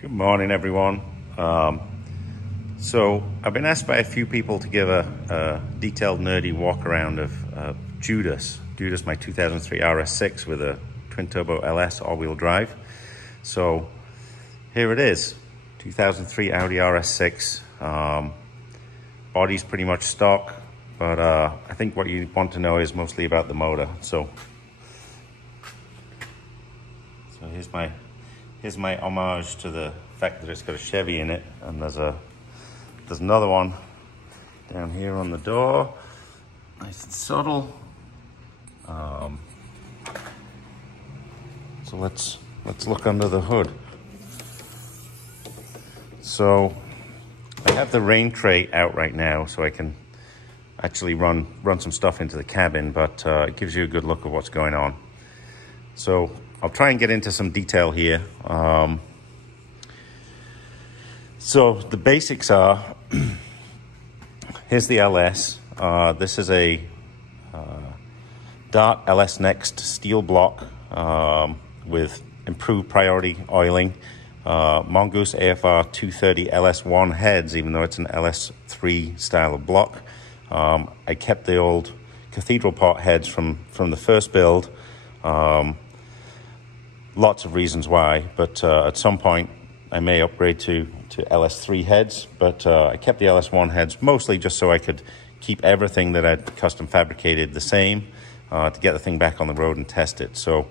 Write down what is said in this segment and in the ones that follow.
Good morning, everyone. So I've been asked by a few people to give a detailed, nerdy walk around of Judas, my 2003 RS6 with a twin-turbo LS all-wheel drive. So here it is, 2003 Audi RS6. Body's pretty much stock, but I think what you want to know is mostly about the motor. So here's my homage to the fact that it's got a Chevy in it, and there's another one down here on the door, nice and subtle. So let's look under the hood. So I have the rain tray out right now, so I can actually run some stuff into the cabin, but it gives you a good look of what's going on. So I'll try and get into some detail here. So the basics are, here's the LS. This is a Dart LS Next steel block with improved priority oiling. Mongoose AFR 230 LS1 heads, even though it's an LS3 style of block. I kept the old cathedral pot heads from the first build. Lots of reasons why, but at some point I may upgrade to LS3 heads, but I kept the LS1 heads mostly just so I could keep everything that I'd custom fabricated the same to get the thing back on the road and test it. So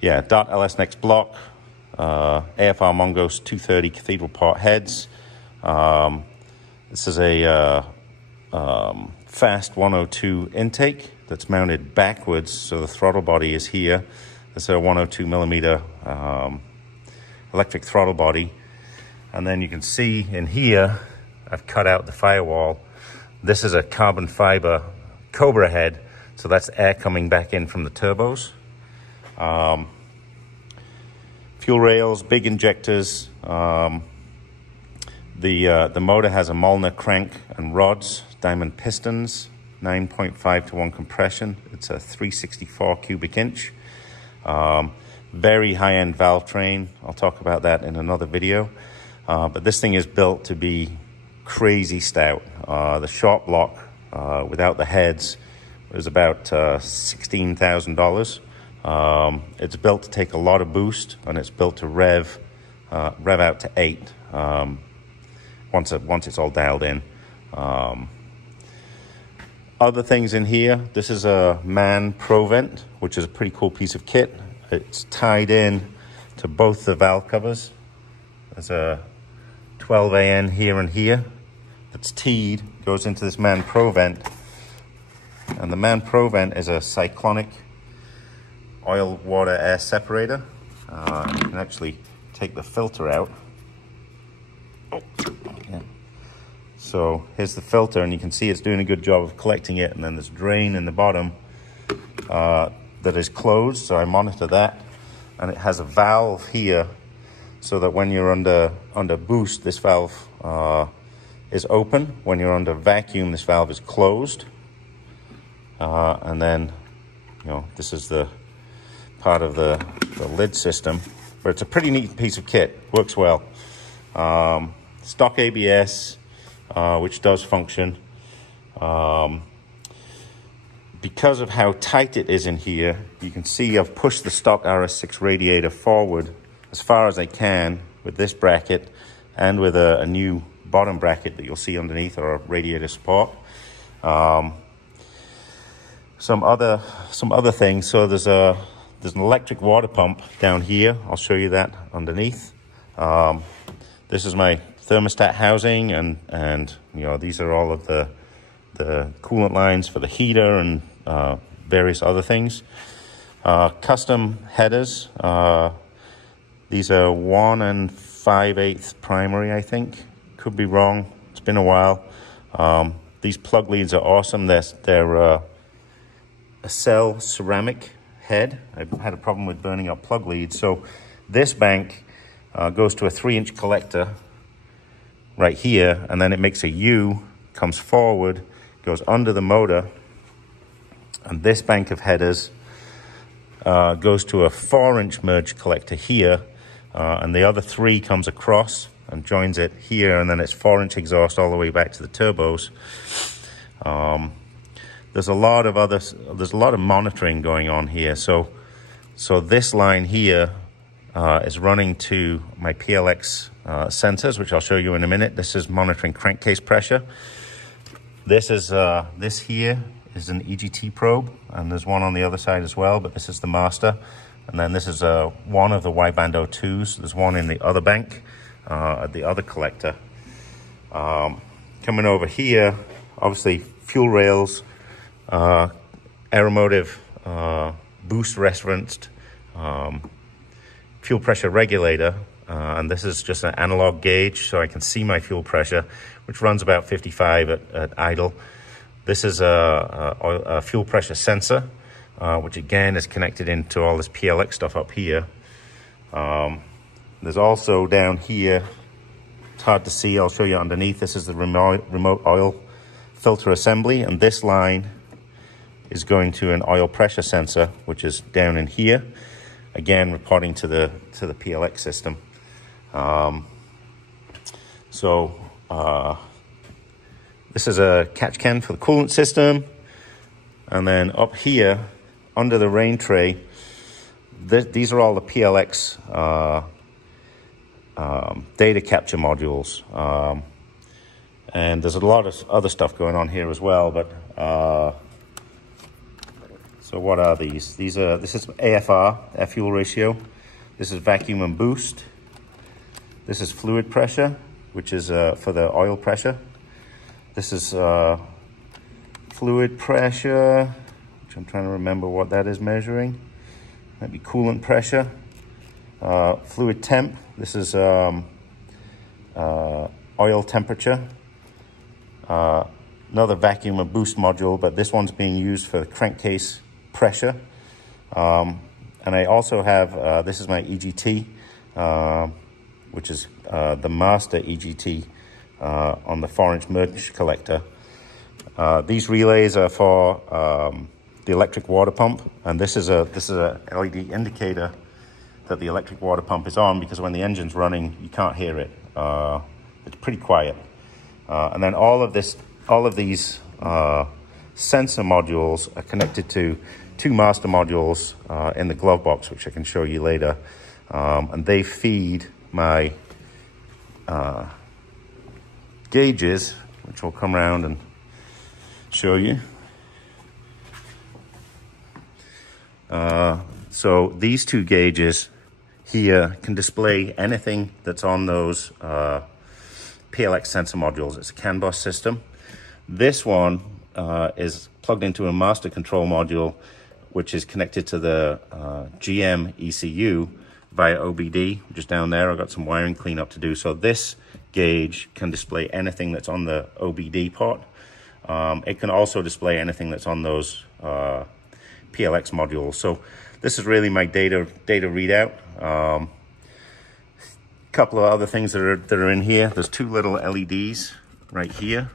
yeah, Dart LS Next block, AFR Mongoose 230 cathedral pot heads. This is a fast 102 intake that's mounted backwards, so the throttle body is here. It's a 102 millimeter electric throttle body. And then you can see in here, I've cut out the firewall. This is a carbon fiber Cobra head, so that's air coming back in from the turbos. Fuel rails, big injectors. The motor has a Molnar crank and rods, diamond pistons, 9.5 to 1 compression. It's a 364 cubic inch. Very high-end valve train. I'll talk about that in another video. But this thing is built to be crazy stout. The short block without the heads was about $16,000. It's built to take a lot of boost, and it's built to rev out to 8 once it's all dialed in. Other things in here, this is a MAN Pro Vent, which is a pretty cool piece of kit. It's tied in to both the valve covers. There's a 12 AN here and here that's teed, goes into this MAN Pro Vent. And the MAN Pro Vent is a cyclonic oil water air separator. You can actually take the filter out. Oh, yeah. So here's the filter, and you can see it's doing a good job of collecting it. And then there's drain in the bottom that is closed, so I monitor that. And it has a valve here, so that when you're under boost, this valve is open. When you're under vacuum, this valve is closed. And then, this is the part of the lid system. But it's a pretty neat piece of kit. Works well. Stock ABS, which does function. Because of how tight it is in here, you can see I've pushed the stock RS6 radiator forward as far as I can with this bracket and with a new bottom bracket that you'll see underneath, or a radiator support. Some other things. So there's an electric water pump down here. I'll show you that underneath. This is my thermostat housing, and these are all of the coolant lines for the heater and various other things. Custom headers. These are 1 5/8 primary, I think. Could be wrong. It's been a while. These plug leads are awesome. They're a cell ceramic head. I've had a problem with burning up plug leads. So this bank goes to a 3-inch collector right here, and then it makes a U, comes forward, goes under the motor, and this bank of headers goes to a 4-inch merge collector here, and the other 3 comes across and joins it here, and then it's 4-inch exhaust all the way back to the turbos. There's a lot of monitoring going on here. So this line here is running to my PLX sensors, which I'll show you in a minute. This is monitoring crankcase pressure. This here is an EGT probe, and there's one on the other side as well, but this is the master. And then this is one of the wideband O2s. There's one in the other bank at the other collector. Coming over here, obviously fuel rails, aeromotive boost referenced fuel pressure regulator, and this is just an analog gauge, so I can see my fuel pressure, which runs about 55 at idle. This is a fuel pressure sensor, which again is connected into all this PLX stuff up here. There's also down here, it's hard to see, I'll show you underneath, this is the remote oil filter assembly, and this line is going to an oil pressure sensor, which is down in here, again reporting to the PLX system. This is a catch can for the coolant system, and then up here under the rain tray, these are all the PLX data capture modules, and there's a lot of other stuff going on here as well, but so what are these? This is AFR, air fuel ratio. This is vacuum and boost. This is fluid pressure, which is for the oil pressure. This is fluid pressure, which I'm trying to remember what that is measuring. Might be coolant pressure. Fluid temp. This is oil temperature. Another vacuum and boost module, but this one's being used for the crankcase pressure. And I also have, this is my EGT, which is the master EGT on the 4-inch merge collector. These relays are for the electric water pump, and this is a LED indicator that the electric water pump is on, because when the engine's running, you can't hear it. It's pretty quiet. And then all of these sensor modules are connected to 2 master modules in the glove box, which I can show you later. And they feed my gauges, which will come around and show you. So these 2 gauges here can display anything that's on those PLX sensor modules. It's a CAN bus system. This one is plugged into a master control module, which is connected to the GM ECU via OBD, which is down there. I've got some wiring cleanup to do. So this gauge can display anything that's on the OBD port. It can also display anything that's on those PLX modules. So this is really my data readout. A couple of other things that are in here. There's 2 little LEDs right here,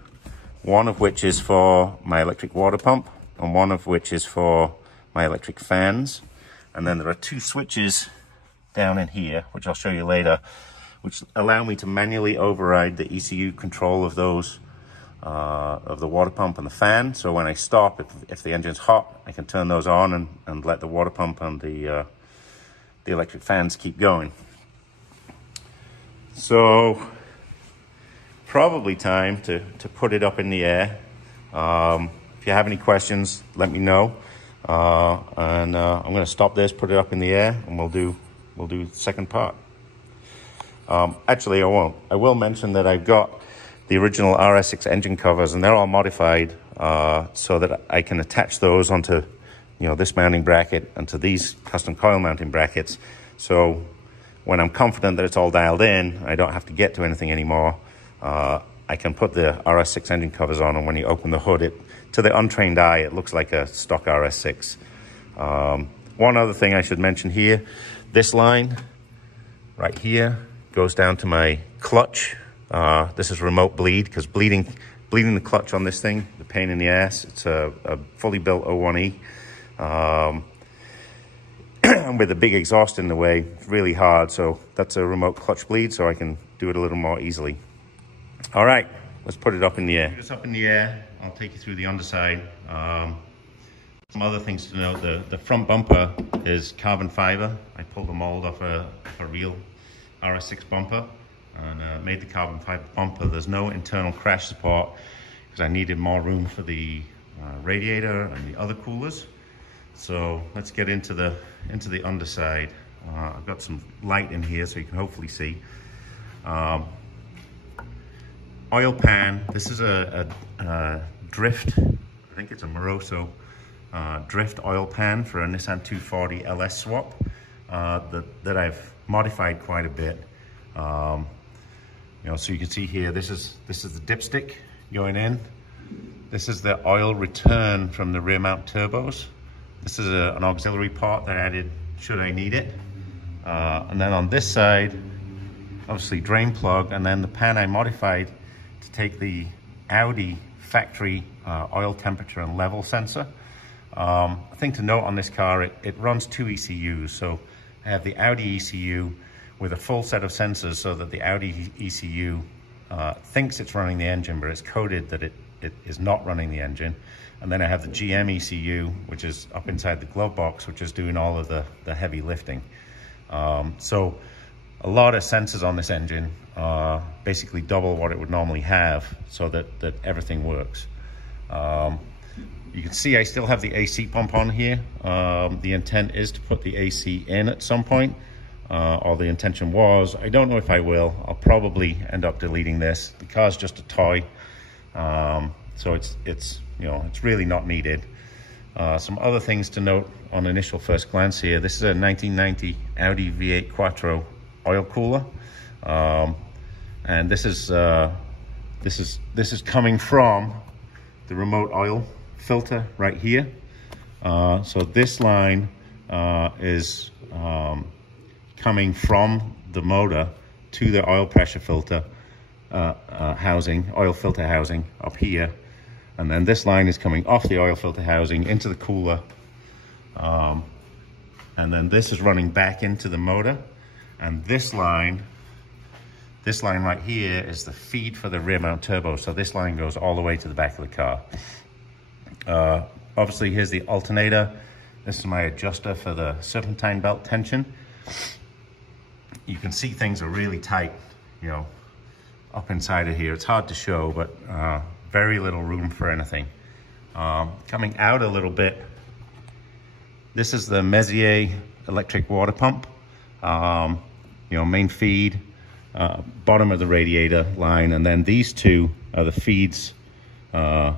one of which is for my electric water pump, and one of which is for my electric fans. And then there are 2 switches down in here, which I'll show you later, which allow me to manually override the ECU control of those, of the water pump and the fan. So when I stop, if the engine's hot, I can turn those on and let the water pump and the electric fans keep going. So probably time to put it up in the air. If you have any questions, let me know. I'm going to stop this, put it up in the air, and we'll do the second part. Actually, I won't. I will mention that I've got the original RS6 engine covers, and they're all modified so that I can attach those onto, this mounting bracket and to these custom coil mounting brackets. So when I'm confident that it's all dialed in, I don't have to get to anything anymore. I can put the RS6 engine covers on, and when you open the hood, to the untrained eye, it looks like a stock RS6. One other thing I should mention here, this line right here goes down to my clutch. This is remote bleed, because bleeding the clutch on this thing, the pain in the ass. It's a fully built 01E. and with a big exhaust in the way, it's really hard. So that's a remote clutch bleed, so I can do it a little more easily. All right, let's put it up in the air. It's up in the air. I'll take you through the underside. Some other things to note: the front bumper is carbon fiber. I pulled the mold off a real RS6 bumper and made the carbon fiber bumper. There's no internal crash support because I needed more room for the radiator and the other coolers. So let's get into the underside. I've got some light in here so you can hopefully see. Oil pan. This is a Drift. I think it's a Moroso Drift oil pan for a Nissan 240 LS swap that I've modified quite a bit. You know, so you can see here, this is the dipstick going in. This is the oil return from the rear mount turbos. This is an auxiliary part that I added should I need it. And then on this side, obviously drain plug, and then the pan I modified to take the Audi factory oil temperature and level sensor. A thing to note on this car, it runs 2 ECUs. So I have the Audi ECU with a full set of sensors so that the Audi ECU thinks it's running the engine, but it's coded that it is not running the engine. And then I have the GM ECU, which is up inside the glove box, which is doing all of the heavy lifting. So a lot of sensors on this engine, basically double what it would normally have, so that everything works. You can see I still have the AC pump on here. The intent is to put the AC in at some point, or the intention was. I don't know if I will. I'll probably end up deleting this. The car's just a toy, so it's you know, it's really not needed. Some other things to note on initial first glance here. This is a 1990 Audi V8 Quattro oil cooler, and this is coming from the remote oil filter right here. So this line is coming from the motor to the oil pressure filter housing, oil filter housing up here. And then this line is coming off the oil filter housing into the cooler. And then this is running back into the motor. And this line right here is the feed for the rear mount turbo. So this line goes all the way to the back of the car. Obviously, here's the alternator. This is my adjuster for the serpentine belt tension. You can see things are really tight, you know, up inside of here. It's hard to show, but very little room for anything. Coming out a little bit, this is the Messier electric water pump. You know, main feed, bottom of the radiator line, and then these two are the feeds for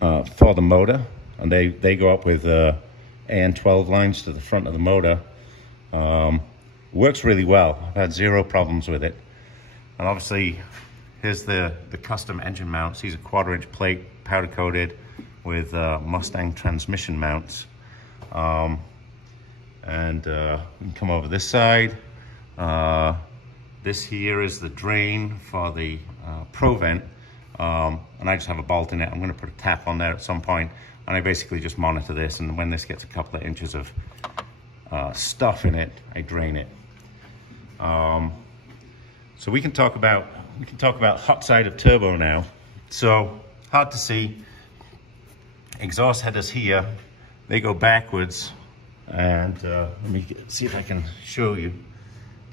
the motor, and they go up with AN12 lines to the front of the motor. Works really well. I've had 0 problems with it. And obviously, here's the custom engine mounts. These are 1/4-inch plate, powder coated with Mustang transmission mounts. And we can come over this side. This here is the drain for the Provent, and I just have a bolt in it. I'm going to put a tap on there at some point, and I basically just monitor this, and when this gets a couple of inches of stuff in it, I drain it. So we can talk about hot side of turbo now. So hard to see. Exhaust headers here, they go backwards, and let me see if I can show you.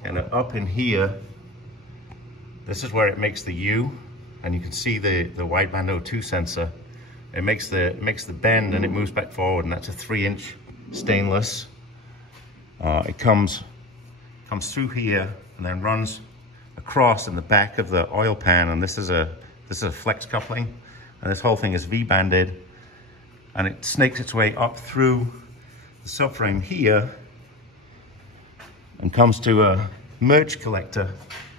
And up in here, this is where it makes the U, and you can see the wideband O2 sensor. It makes the bend and it moves back forward, and that's a 3-inch stainless. It comes through here and then runs across in the back of the oil pan, and this is a flex coupling, and this whole thing is V-banded, and it snakes its way up through the subframe here and comes to a merge collector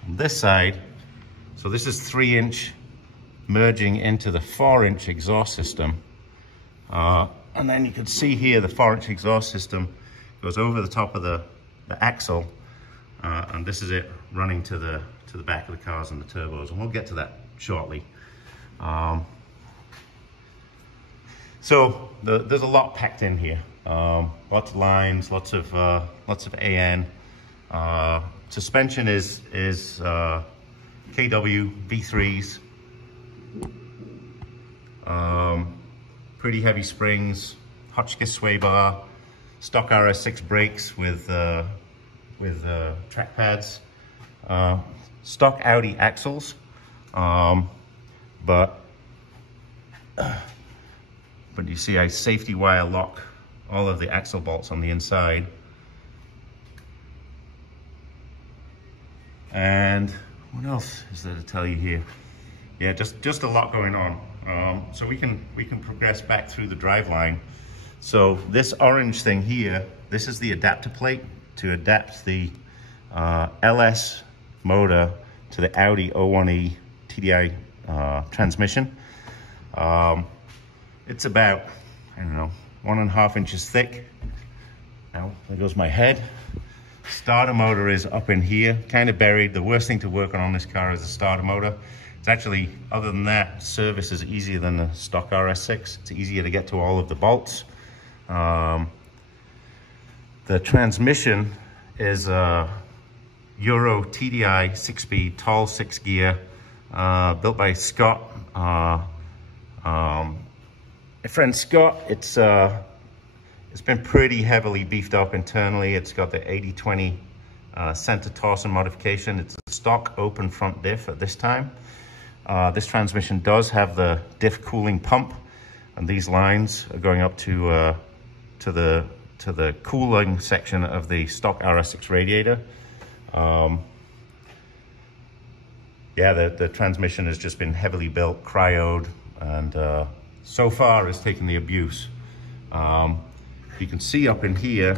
on this side. So this is 3-inch merging into the 4-inch exhaust system. And then you can see here the 4-inch exhaust system goes over the top of the axle, and this is it running to the back of the cars and the turbos, and we'll get to that shortly. So there's a lot packed in here. Lots of lines, lots of AN. Suspension is KW V3s. Pretty heavy springs, Hotchkiss sway bar, stock RS6 brakes with track pads, stock Audi axles, but you see I safety wire lock all of the axle bolts on the inside. And what else is there to tell you here? Yeah, just a lot going on. So we can progress back through the driveline. So this orange thing here, this is the adapter plate to adapt the LS motor to the Audi O1E TDI transmission. It's about, I don't know, 1.5 inches thick. Now, there goes my head. Starter motor is up in here, kind of buried. The worst thing to work on this car is the starter motor. It's actually, other than that, service is easier than the stock RS6. It's easier to get to all of the bolts. The transmission is a Euro TDI 6-speed, tall 6-gear, built by Scott. My friend Scott, it's been pretty heavily beefed up internally. It's got the 80/20 center torsion modification. It's a stock open front diff at this time. This transmission does have the diff cooling pump, and these lines are going up to the cooling section of the stock RS6 radiator. Yeah, the transmission has just been heavily built, cryoed, and so far has taken the abuse. You can see up in here,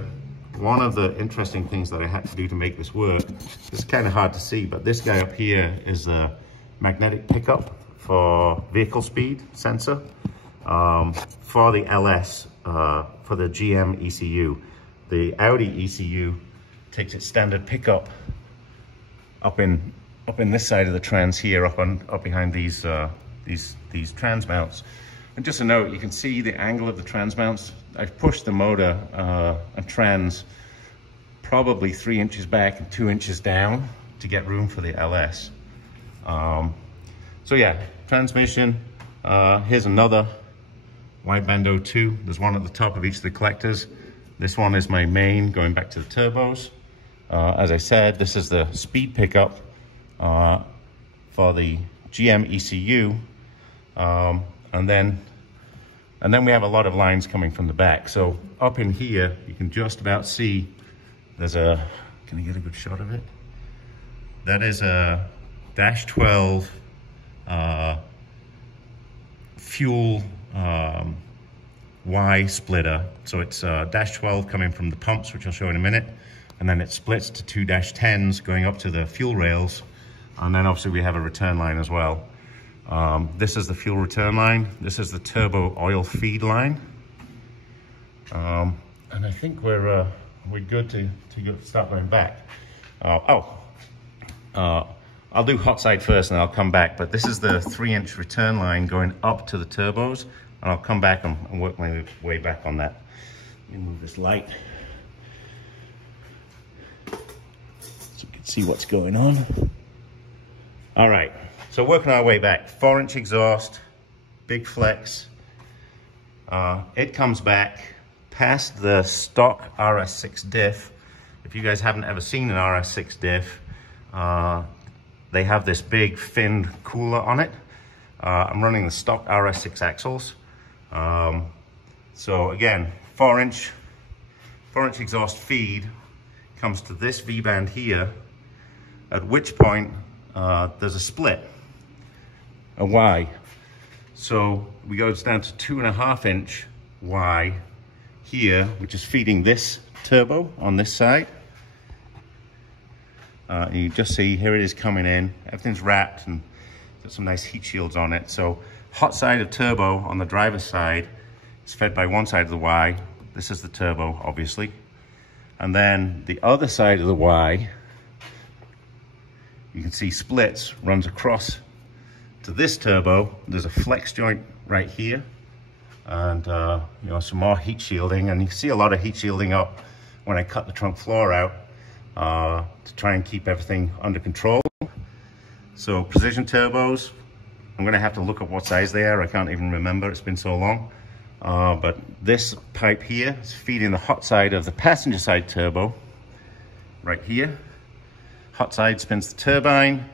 one of the interesting things that I had to do to make this work, it's kind of hard to see, but this guy up here is a magnetic pickup for vehicle speed sensor for the LS, for the GM ECU. The Audi ECU takes its standard pickup up in this side of the trans here, up behind these trans mounts. And just a note, you can see the angle of the trans mounts. I've pushed the motor and trans probably 3 inches back and 2 inches down to get room for the LS. So yeah, transmission. Here's another wideband 02. There's one at the top of each of the collectors. This one is my main, going back to the turbos. As I said, this is the speed pickup for the GM ECU. And then we have a lot of lines coming from the back. So up in here, you can just about see there's a, can I get a good shot of it? That is a dash 12 fuel Y splitter. So it's dash 12 coming from the pumps, which I'll show in a minute. And then it splits to 2 dash 10s going up to the fuel rails. And then obviously we have a return line as well. This is the fuel return line. This is the turbo oil feed line. And I think we're good to start going back. I'll do hot side first and I'll come back, but this is the 3-inch return line going up to the turbos, and I'll come back and work my way back on that. Let me move this light so we can see what's going on. All right, so working our way back. 4-inch exhaust, big flex. It comes back past the stock RS6 diff. If you guys haven't ever seen an RS6 diff, they have this big finned cooler on it. I'm running the stock RS6 axles. So again, 4-inch exhaust feed comes to this V-band here, at which point there's a split, a Y. So we go down to 2.5-inch Y here, which is feeding this turbo on this side. You just see here it is coming in. Everything's wrapped and got some nice heat shields on it. So hot side of turbo on the driver's side is fed by one side of the Y. This is the turbo, obviously. And then the other side of the Y, you can see splits, runs across to this turbo. There's a flex joint right here. and you know, some more heat shielding. And you can see a lot of heat shielding up when I cut the trunk floor out to try and keep everything under control. So precision turbos, I'm gonna have to look at what size they are. I can't even remember, it's been so long. But this pipe here is feeding the hot side of the passenger side turbo right here. Hot side spins the turbine.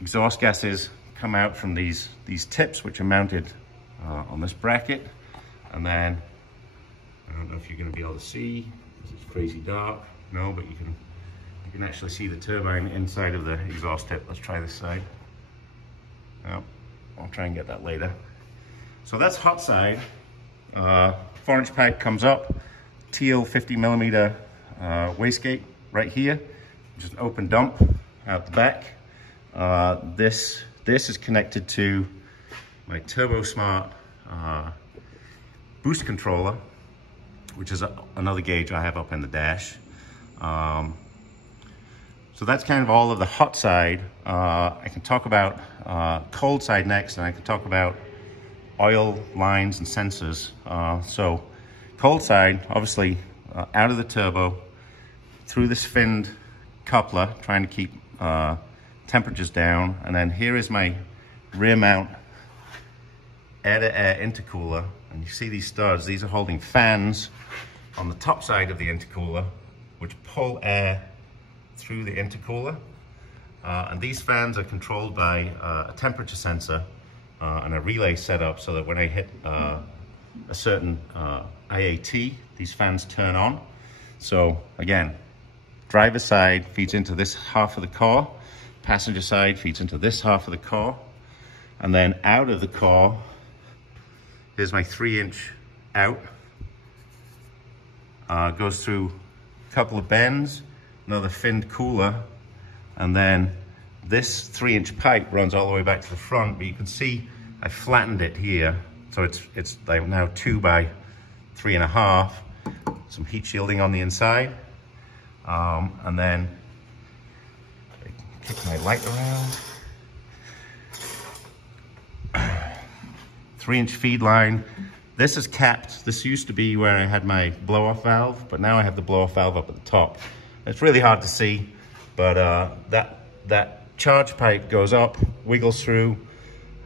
Exhaust gases come out from these tips, which are mounted on this bracket. And then, I don't know if you're gonna be able to see, it's crazy dark. No, but you can actually see the turbine inside of the exhaust tip. Let's try this side. Oh, I'll try and get that later. So that's hot side. 4-inch pipe comes up, teal 50mm wastegate right here, just an open dump out the back. This is connected to my Turbo Smart boost controller, which is another gauge I have up in the dash. So that's kind of all of the hot side. I can talk about cold side next, and I can talk about oil lines and sensors. So cold side, obviously out of the turbo, through this finned coupler, trying to keep temperatures down. And then here is my rear mount air-to-air intercooler. And you see these studs, these are holding fans on the top side of the intercooler, which pull air through the intercooler. And these fans are controlled by a temperature sensor and a relay setup, so that when I hit a certain IAT, these fans turn on. So again, driver side feeds into this half of the core, passenger side feeds into this half of the core, and then out of the core, here's my 3-inch out. Goes through a couple of bends, another finned cooler, and then this 3-inch pipe runs all the way back to the front. But you can see I flattened it here, so it's like now 2 by 3.5. Some heat shielding on the inside, and then I kick my light around. 3-inch feed line. This is capped. This used to be where I had my blow-off valve, but now I have the blow-off valve up at the top. It's really hard to see, but that charge pipe goes up, wiggles through,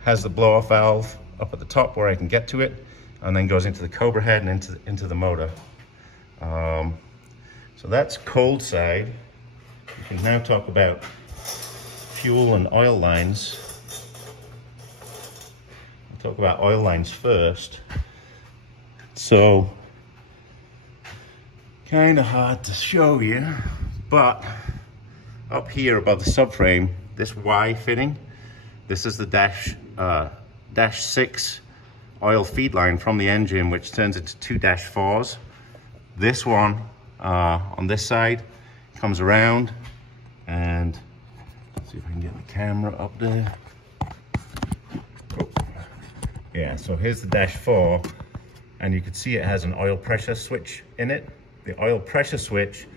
has the blow-off valve up at the top where I can get to it, and then goes into the Cobra head and into the motor. So that's cold side. We can now talk about fuel and oil lines. I'll talk about oil lines first. So, kind of hard to show you, but up here above the subframe, this Y fitting, this is the dash 6 oil feed line from the engine, which turns into 2 dash 4s. This one on this side comes around, and let's see if I can get the camera up there. Oh. Yeah, so here's the dash 4. And you can see it has an oil pressure switch in it. The oil pressure switch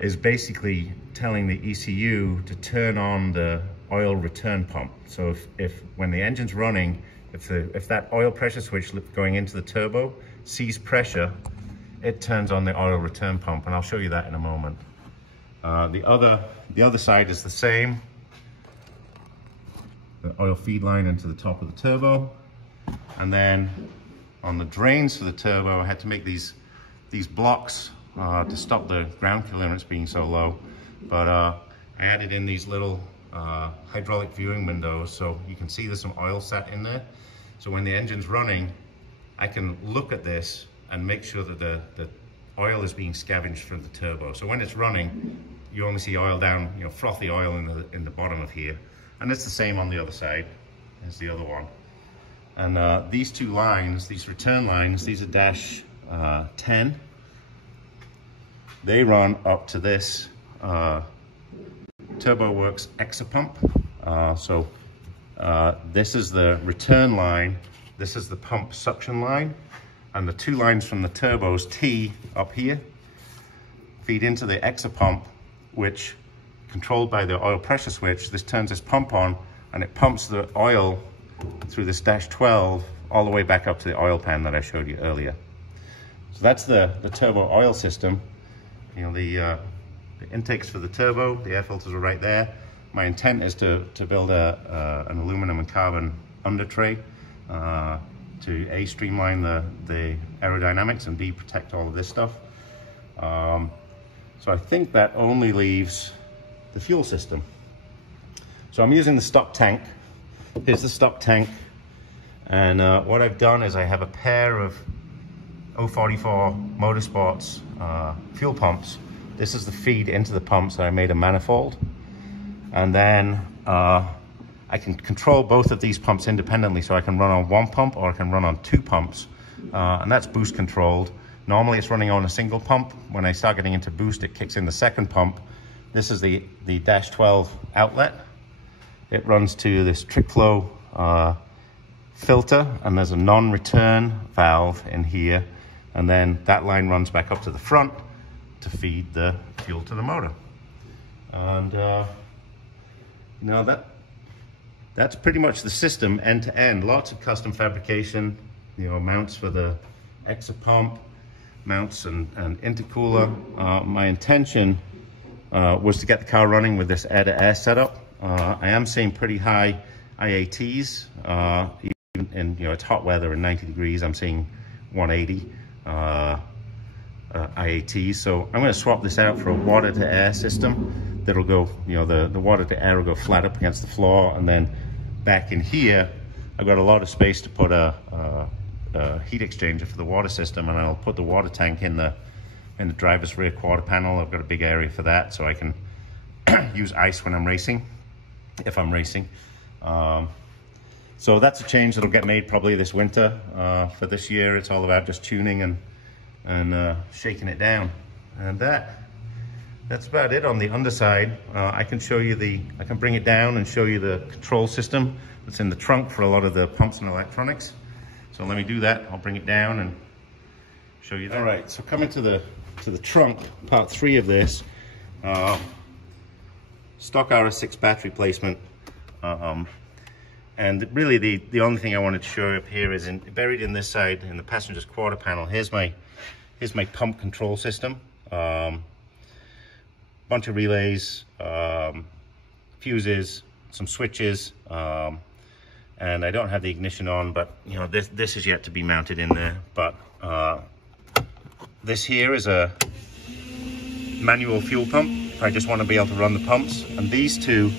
is basically telling the ECU to turn on the oil return pump. So if when the engine's running, if that oil pressure switch going into the turbo sees pressure, it turns on the oil return pump, and I'll show you that in a moment. The other side is the same. The oil feed line into the top of the turbo. And then on the drains for the turbo, I had to make these blocks to stop the ground clearance being so low. But I added in these little hydraulic viewing windows, so you can see there's some oil sat in there. So when the engine's running, I can look at this and make sure that the oil is being scavenged from the turbo. So when it's running, you only see oil down, frothy oil in the bottom of here. And it's the same on the other side as the other one. And these two lines, these return lines, these are dash 10. They run up to this TurboWorks Exapump. So this is the return line, this is the pump suction line, and the two lines from the turbo's T up here feed into the Exapump, which, controlled by the oil pressure switch, this turns this pump on and it pumps the oil through this dash 12 all the way back up to the oil pan that I showed you earlier. So that's the turbo oil system. You know, the intakes for the turbo, the air filters are right there. My intent is to build an aluminum and carbon under tray to A, streamline the aerodynamics, and B, protect all of this stuff. So I think that only leaves the fuel system. So I'm using the stock tank. Here's the stock tank. And what I've done is I have a pair of 044 Motorsports fuel pumps. This is the feed into the pumps, and I made a manifold. And then I can control both of these pumps independently, so I can run on one pump or I can run on two pumps. And that's boost controlled. Normally it's running on a single pump. When I start getting into boost, it kicks in the second pump. This is the dash 12 outlet. It runs to this trick flow filter, and there's a non-return valve in here, and then that line runs back up to the front to feed the fuel to the motor. And you know, that's pretty much the system end to end. Lots of custom fabrication, you know, mounts for the exit pump, mounts and intercooler. My intention was to get the car running with this air-to-air setup. I am seeing pretty high IATs, even in, you know, it's hot weather and 90 degrees. I'm seeing 180 IATs. So I'm going to swap this out for a water-to-air system that'll go, you know, the water-to-air will go flat up against the floor, and then back in here I've got a lot of space to put a heat exchanger for the water system, and I'll put the water tank in the driver's rear quarter panel. I've got a big area for that, so I can use ice when I'm racing, if I'm racing. So that's a change that'll get made probably this winter. For this year, it's all about just tuning and shaking it down. And that's about it on the underside. I can show you I can bring it down and show you the control system that's in the trunk for a lot of the pumps and electronics. So let me do that. I'll bring it down and show you that. All right, so coming to the trunk, part 3 of this, stock RS6 battery placement. And really the only thing I wanted to show you up here is buried in this side, in the passenger's quarter panel. Here's my pump control system. Bunch of relays, fuses, some switches, and I don't have the ignition on, but you know, this is yet to be mounted in there. But this here is a manual fuel pump if I just want to be able to run the pumps, and these two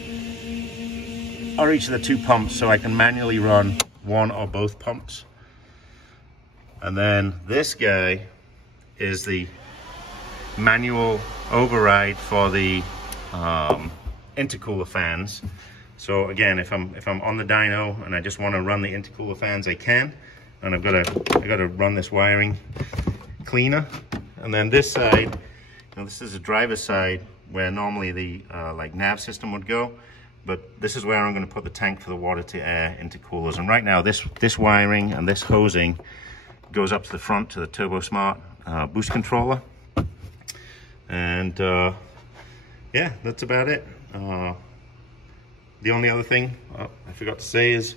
are each of the 2 pumps, so I can manually run one or both pumps. And then this guy is the manual override for the intercooler fans. So again, if I'm on the dyno and I just want to run the intercooler fans, I can. And I got to run this wiring cleaner. And then this side, you know, this is a driver's side where normally the like nav system would go. But this is where I'm going to put the tank for the water-to-air intercoolers. And right now, this wiring and this hosing goes up to the front to the Turbo Smart boost controller. And yeah, that's about it. The only other thing I forgot to say is,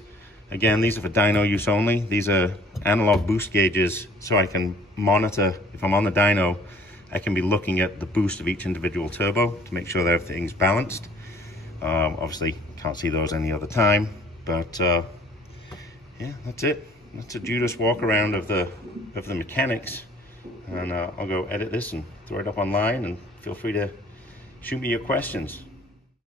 again, these are for dyno use only. These are analog boost gauges, so I can monitor, if I'm on the dyno, I can be looking at the boost of each individual turbo to make sure that everything's balanced. Obviously can't see those any other time, but yeah, that's it. That's a Judas Walkaround of the mechanics, and I'll go edit this and throw it up online, and feel free to shoot me your questions.